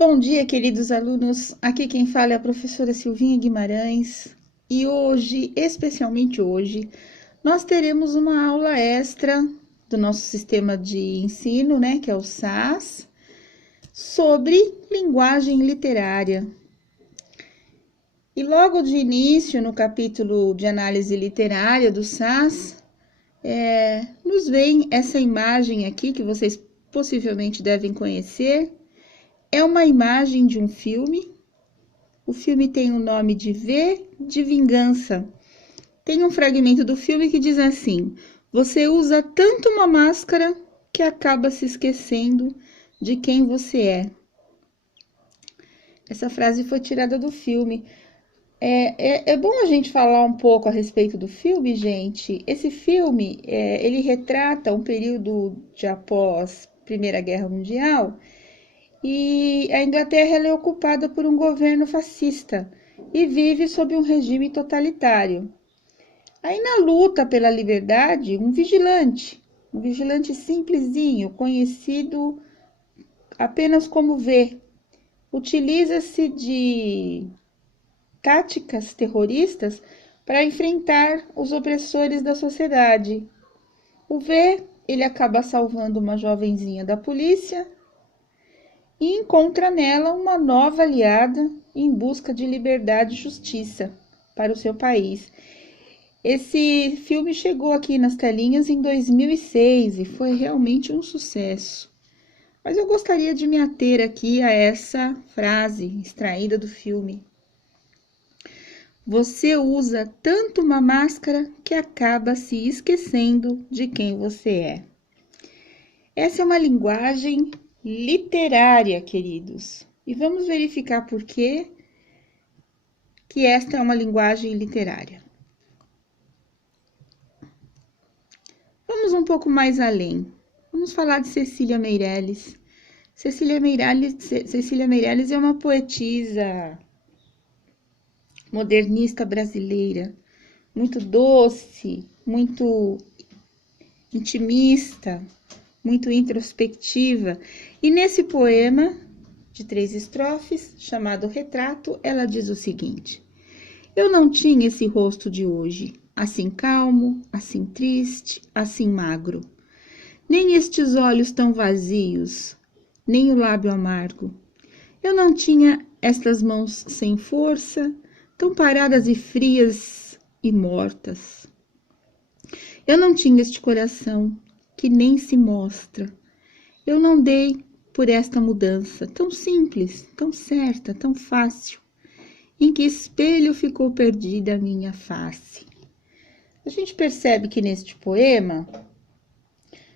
Bom dia, queridos alunos. Aqui quem fala é a professora Silvinha Guimarães. E hoje, especialmente hoje, nós teremos uma aula extra do nosso sistema de ensino, né, que é o SAS, sobre linguagem literária. E logo de início, no capítulo de análise literária do SAS, nos vem essa imagem aqui que vocês possivelmente devem conhecer. É uma imagem de um filme. O filme tem o nome de V de Vingança. Tem um fragmento do filme que diz assim: você usa tanto uma máscara que acaba se esquecendo de quem você é. Essa frase foi tirada do filme. É bom a gente falar um pouco a respeito do filme, gente. Esse filme, ele retrata um período de após Primeira Guerra Mundial. E a Inglaterra ela é ocupada por um governo fascista e vive sob um regime totalitário. Aí na luta pela liberdade, um vigilante simplesinho, conhecido apenas como V, utiliza-se de táticas terroristas para enfrentar os opressores da sociedade. O V, ele acaba salvando uma jovenzinha da polícia e encontra nela uma nova aliada em busca de liberdade e justiça para o seu país. Esse filme chegou aqui nas telinhas em 2006 e foi realmente um sucesso. Mas eu gostaria de me ater aqui a essa frase extraída do filme. Você usa tanto uma máscara que acaba se esquecendo de quem você é. Essa é uma linguagem literária, queridos. E vamos verificar por que esta é uma linguagem literária. Vamos um pouco mais além. Vamos falar de Cecília Meirelles. Cecília Meirelles é uma poetisa modernista brasileira, muito doce, muito intimista, muito introspectiva. E nesse poema de 3 estrofes, chamado Retrato, ela diz o seguinte: eu não tinha esse rosto de hoje, assim calmo, assim triste, assim magro. Nem estes olhos tão vazios, nem o lábio amargo. Eu não tinha estas mãos sem força, tão paradas e frias e mortas. Eu não tinha este coração que nem se mostra. Eu não dei por esta mudança tão simples, tão certa, tão fácil. Em que espelho ficou perdida a minha face? A gente percebe que neste poema,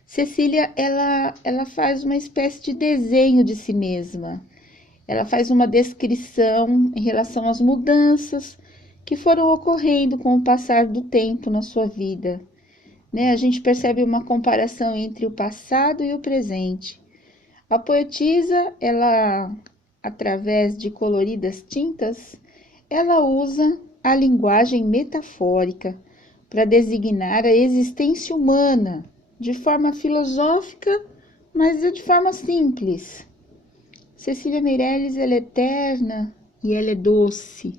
Cecília ela faz uma espécie de desenho de si mesma. Ela faz uma descrição em relação às mudanças que foram ocorrendo com o passar do tempo na sua vida. Né? A gente percebe uma comparação entre o passado e o presente. A poetisa, ela, através de coloridas tintas, ela usa a linguagem metafórica para designar a existência humana de forma filosófica, mas de forma simples. Cecília Meirelles, ela é eterna e ela é doce.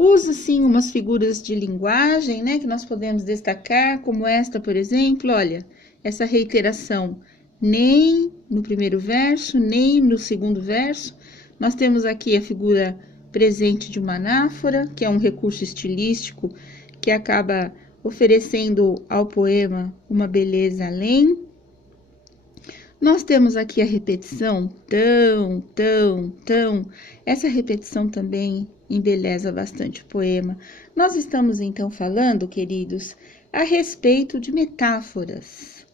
Usa, sim, umas figuras de linguagem, né, que nós podemos destacar, como esta, por exemplo, olha, essa reiteração, nem no primeiro verso, nem no segundo verso. Nós temos aqui a figura presente de uma anáfora, que é um recurso estilístico que acaba oferecendo ao poema uma beleza além. Nós temos aqui a repetição, tão, tão, tão. Essa repetição também embeleza bastante o poema. Nós estamos, então, falando, queridos, a respeito de metáforas.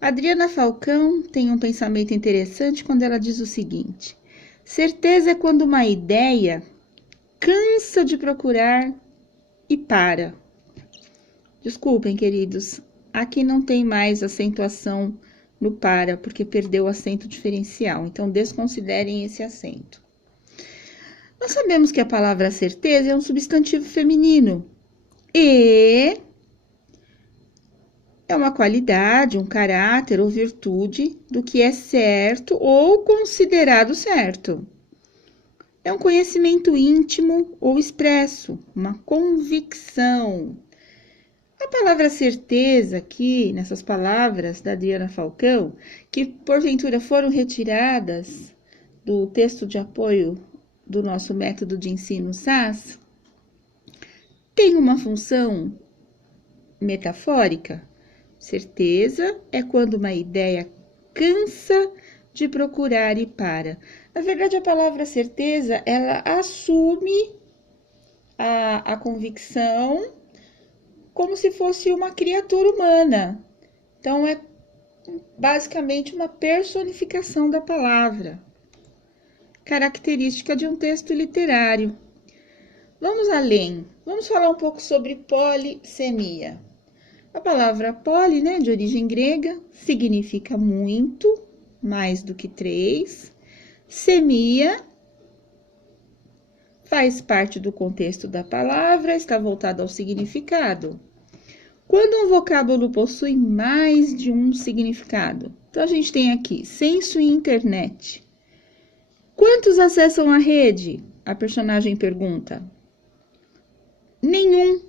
Adriana Falcão tem um pensamento interessante quando ela diz o seguinte: certeza é quando uma ideia cansa de procurar e para. Desculpem, queridos, aqui não tem mais acentuação no para, porque perdeu o acento diferencial. Então, desconsiderem esse acento. Nós sabemos que a palavra certeza é um substantivo feminino. E é uma qualidade, um caráter ou virtude do que é certo ou considerado certo. É um conhecimento íntimo ou expresso, uma convicção. A palavra certeza aqui, nessas palavras da Adriana Falcão, que porventura foram retiradas do texto de apoio do nosso método de ensino SAS, tem uma função metafórica. Certeza é quando uma ideia cansa de procurar e para. Na verdade, a palavra certeza, ela assume a convicção como se fosse uma criatura humana. Então, é basicamente uma personificação da palavra, característica de um texto literário. Vamos além, vamos falar um pouco sobre polissemia. A palavra poli, de origem grega, significa muito, mais do que 3. Semia faz parte do contexto da palavra, está voltado ao significado. Quando um vocábulo possui mais de um significado, então a gente tem aqui censo e internet. Quantos acessam a rede? A personagem pergunta. Nenhum.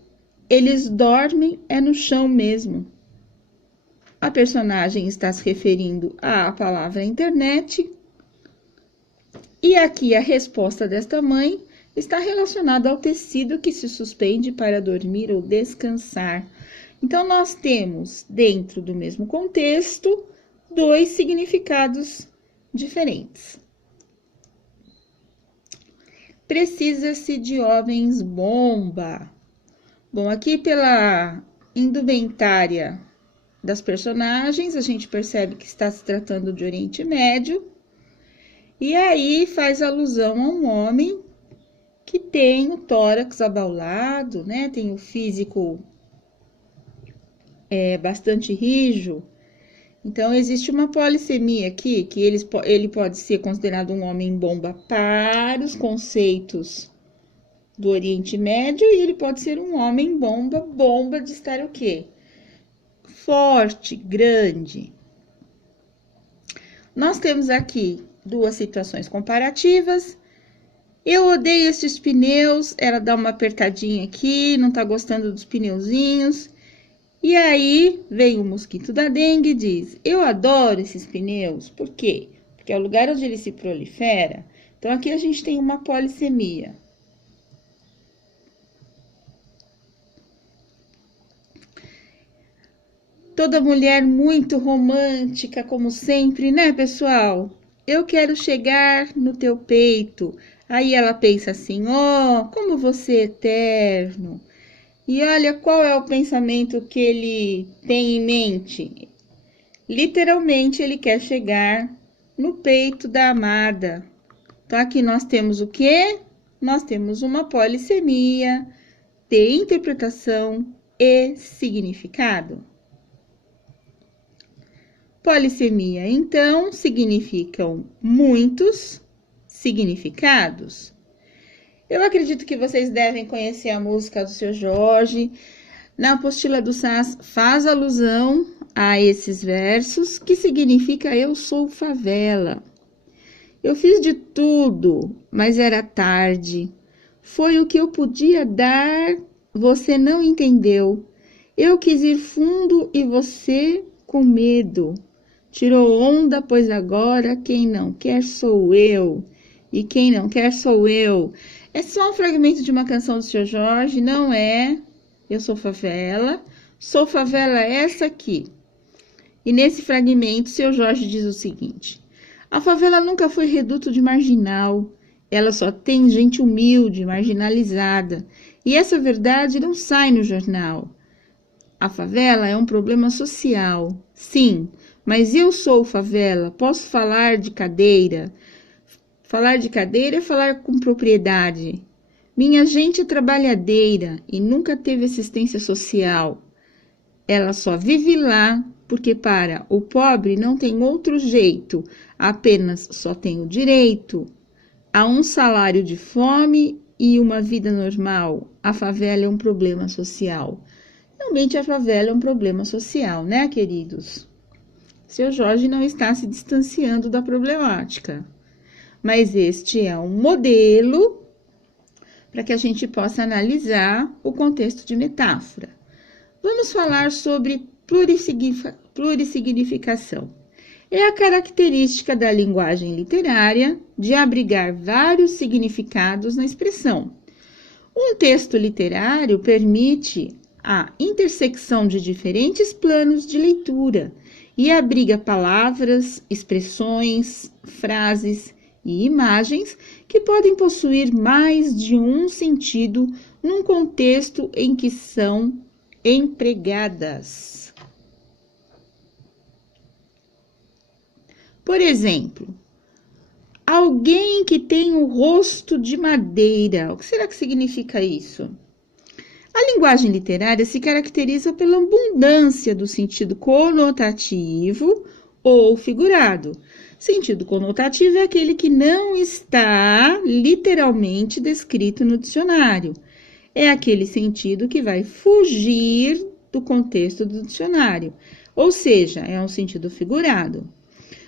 Eles dormem no chão mesmo. A personagem está se referindo à palavra internet. E aqui a resposta desta mãe está relacionada ao tecido que se suspende para dormir ou descansar. Então, nós temos, dentro do mesmo contexto, 2 significados diferentes. Precisa-se de homens bomba. Bom, aqui pela indumentária das personagens, a gente percebe que está se tratando de Oriente Médio. E aí faz alusão a um homem que tem o tórax abaulado, tem o físico bastante rijo. Então, existe uma polissemia aqui, que ele pode ser considerado um homem bomba para os conceitos do Oriente Médio, e ele pode ser um homem bomba de estar o quê? Forte, grande. Nós temos aqui 2 situações comparativas. Eu odeio esses pneus, ela dá uma apertadinha aqui, não tá gostando dos pneuzinhos. E aí, vem o mosquito da dengue e diz, eu adoro esses pneus. Por quê? Porque é o lugar onde ele se prolifera. Então, aqui a gente tem uma polissemia. Toda mulher muito romântica, como sempre, né, pessoal? Eu quero chegar no teu peito. Aí ela pensa assim, como você é eterno. E olha qual é o pensamento que ele tem em mente. Literalmente, ele quer chegar no peito da amada. Então, aqui nós temos o quê? Nós temos uma polissemia de interpretação e significado. Polissemia, então, significam muitos significados. Eu acredito que vocês devem conhecer a música do Seu Jorge. Na apostila do SAS faz alusão a esses versos, que significa eu sou favela. Eu fiz de tudo, mas era tarde. Foi o que eu podia dar, você não entendeu. Eu quis ir fundo e você com medo. Tirou onda, pois agora quem não quer sou eu. E quem não quer sou eu. É só um fragmento de uma canção do Seu Jorge, não é Eu Sou Favela. Sou favela essa aqui. E nesse fragmento, Seu Jorge diz o seguinte. A favela nunca foi reduto de marginal. Ela só tem gente humilde, marginalizada. E essa verdade não sai no jornal. A favela é um problema social, sim, mas eu sou favela, posso falar de cadeira. Falar de cadeira é falar com propriedade. Minha gente é trabalhadeira e nunca teve assistência social. Ela só vive lá porque para o pobre não tem outro jeito, apenas só tem o direito a um salário de fome e uma vida normal. A favela é um problema social. realmente a favela é um problema social, né, queridos? Seu Jorge não está se distanciando da problemática, mas este é um modelo para que a gente possa analisar o contexto de metáfora. Vamos falar sobre plurissignificação. É a característica da linguagem literária de abrigar vários significados na expressão. Um texto literário permite a intersecção de diferentes planos de leitura e abriga palavras, expressões, frases e imagens que podem possuir mais de um sentido num contexto em que são empregadas. Por exemplo, alguém que tem o rosto de madeira. O que será que significa isso? A linguagem literária se caracteriza pela abundância do sentido conotativo ou figurado. Sentido conotativo é aquele que não está literalmente descrito no dicionário. É aquele sentido que vai fugir do contexto do dicionário, ou seja, é um sentido figurado.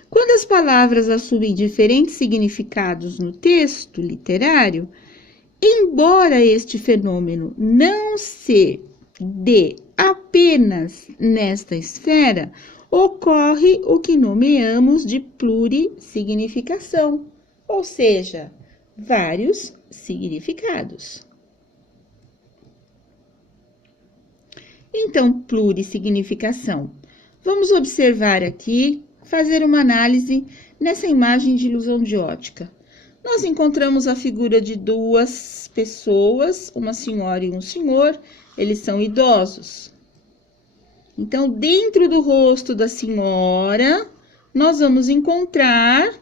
Quando as palavras assumem diferentes significados no texto literário, embora este fenômeno não se dê apenas nesta esfera, ocorre o que nomeamos de plurissignificação, ou seja, vários significados. Então, plurissignificação. Vamos observar aqui, fazer uma análise nessa imagem de ilusão de ótica. Nós encontramos a figura de duas pessoas, uma senhora e um senhor, eles são idosos. Então, dentro do rosto da senhora, nós vamos encontrar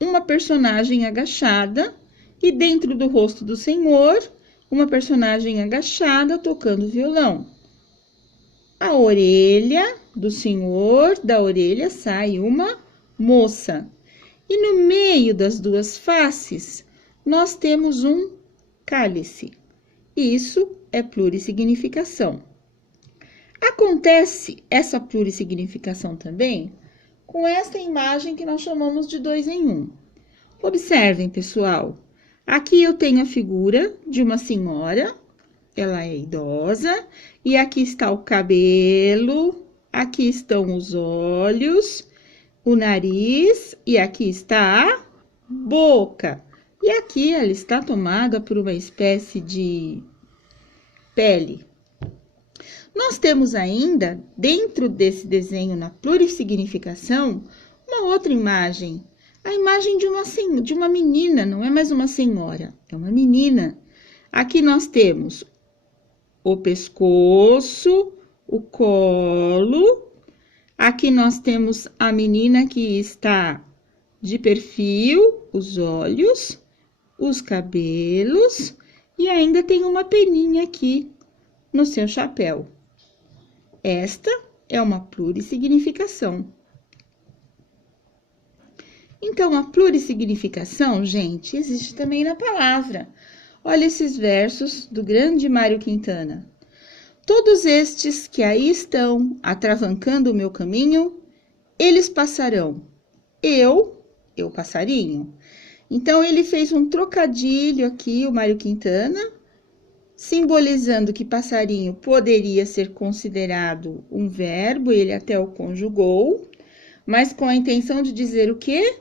uma personagem agachada e dentro do rosto do senhor, uma personagem agachada tocando violão. A orelha do senhor, da orelha sai uma moça. E no meio das duas faces, nós temos um cálice. Isso é plurissignificação. Acontece essa plurissignificação também com esta imagem que nós chamamos de 2 em 1. Observem, pessoal. Aqui eu tenho a figura de uma senhora, ela é idosa, e aqui está o cabelo, aqui estão os olhos, o nariz, e aqui está a boca. E aqui ela está tomada por uma espécie de pele. Nós temos ainda, dentro desse desenho, na plurissignificação, uma outra imagem. A imagem de uma menina, não é mais uma senhora, é uma menina. Aqui nós temos o pescoço, o colo. Aqui nós temos a menina que está de perfil, os olhos, os cabelos e ainda tem uma peninha aqui no seu chapéu. Esta é uma plurissignificação. Então, a plurissignificação, gente, existe também na palavra. Olha esses versos do grande Mário Quintana. Todos estes que aí estão atravancando o meu caminho, eles passarão. Eu passarinho. Então, ele fez um trocadilho aqui, o Mário Quintana, simbolizando que passarinho poderia ser considerado um verbo, ele até o conjugou, mas com a intenção de dizer o quê?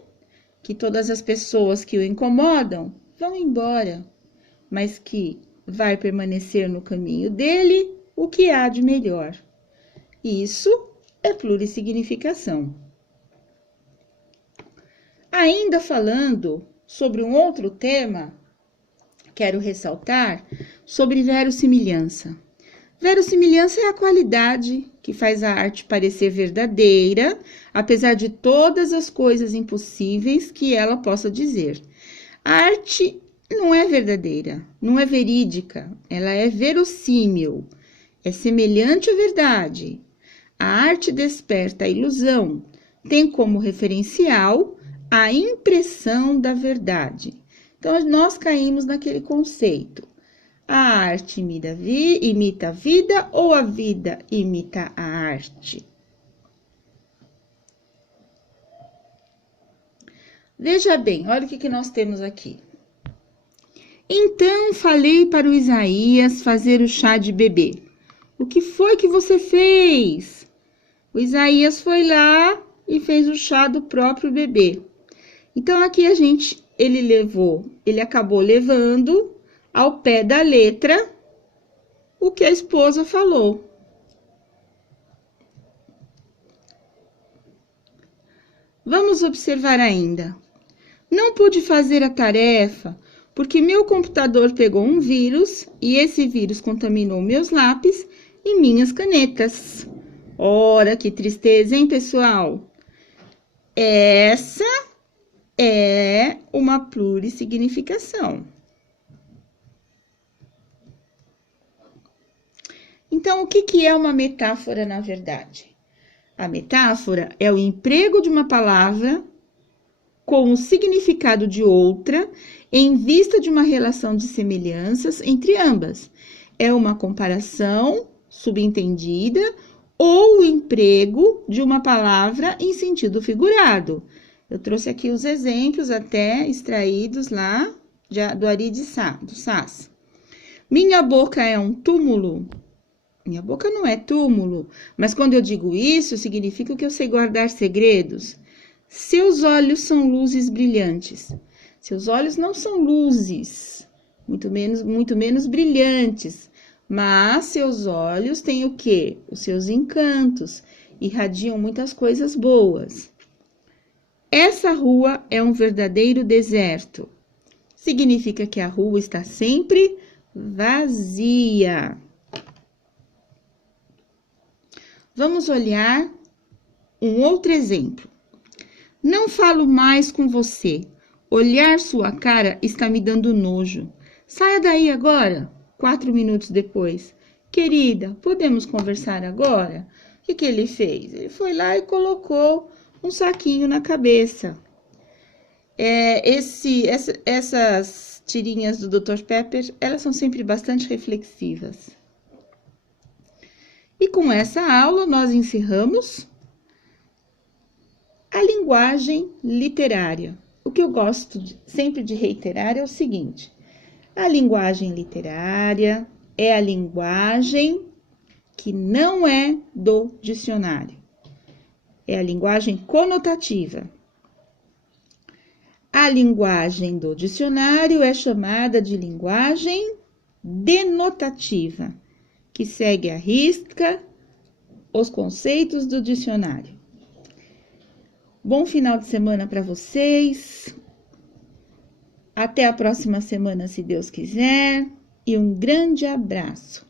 Que todas as pessoas que o incomodam vão embora, mas que vai permanecer no caminho dele o que há de melhor. Isso é plurissignificação. Ainda falando sobre um outro tema, quero ressaltar sobre verossimilhança. Verossimilhança é a qualidade que faz a arte parecer verdadeira, apesar de todas as coisas impossíveis que ela possa dizer. A arte não é verdadeira, não é verídica, ela é verossímil, é semelhante à verdade. A arte desperta a ilusão, tem como referencial a impressão da verdade. Então, nós caímos naquele conceito. A arte imita a vida ou a vida imita a arte? Veja bem, olha o que nós temos aqui. Então falei para o Isaías fazer o chá de bebê. O que foi que você fez? O Isaías foi lá e fez o chá do próprio bebê. Então aqui ele acabou levando ao pé da letra o que a esposa falou. Vamos observar ainda. Não pude fazer a tarefa porque meu computador pegou um vírus e esse vírus contaminou meus lápis e minhas canetas. Ora, que tristeza, hein, pessoal? Essa é uma plurissignificação. Então, o que é uma metáfora, na verdade? A metáfora é o emprego de uma palavra com o significado de outra em vista de uma relação de semelhanças entre ambas. É uma comparação subentendida ou o emprego de uma palavra em sentido figurado. Eu trouxe aqui os exemplos até extraídos lá do Ari de Sás. Minha boca é um túmulo. Minha boca não é túmulo, mas quando eu digo isso, significa que eu sei guardar segredos. Seus olhos são luzes brilhantes. Seus olhos não são luzes, muito menos brilhantes, mas seus olhos têm o quê? Os seus encantos, irradiam muitas coisas boas. Essa rua é um verdadeiro deserto. Significa que a rua está sempre vazia. Vamos olhar um outro exemplo. Não falo mais com você. Olhar sua cara está me dando nojo. Saia daí agora. 4 minutos depois. Querida, podemos conversar agora? O que ele fez? Ele foi lá e colocou um saquinho na cabeça. Essas tirinhas do Dr. Pepper, elas são sempre bastante reflexivas. E com essa aula, nós encerramos a linguagem literária. O que eu gosto sempre de reiterar é o seguinte: a linguagem literária é a linguagem que não é do dicionário. É a linguagem conotativa. A linguagem do dicionário é chamada de linguagem denotativa, que segue à risca os conceitos do dicionário. Bom final de semana para vocês. Até a próxima semana, se Deus quiser. E um grande abraço.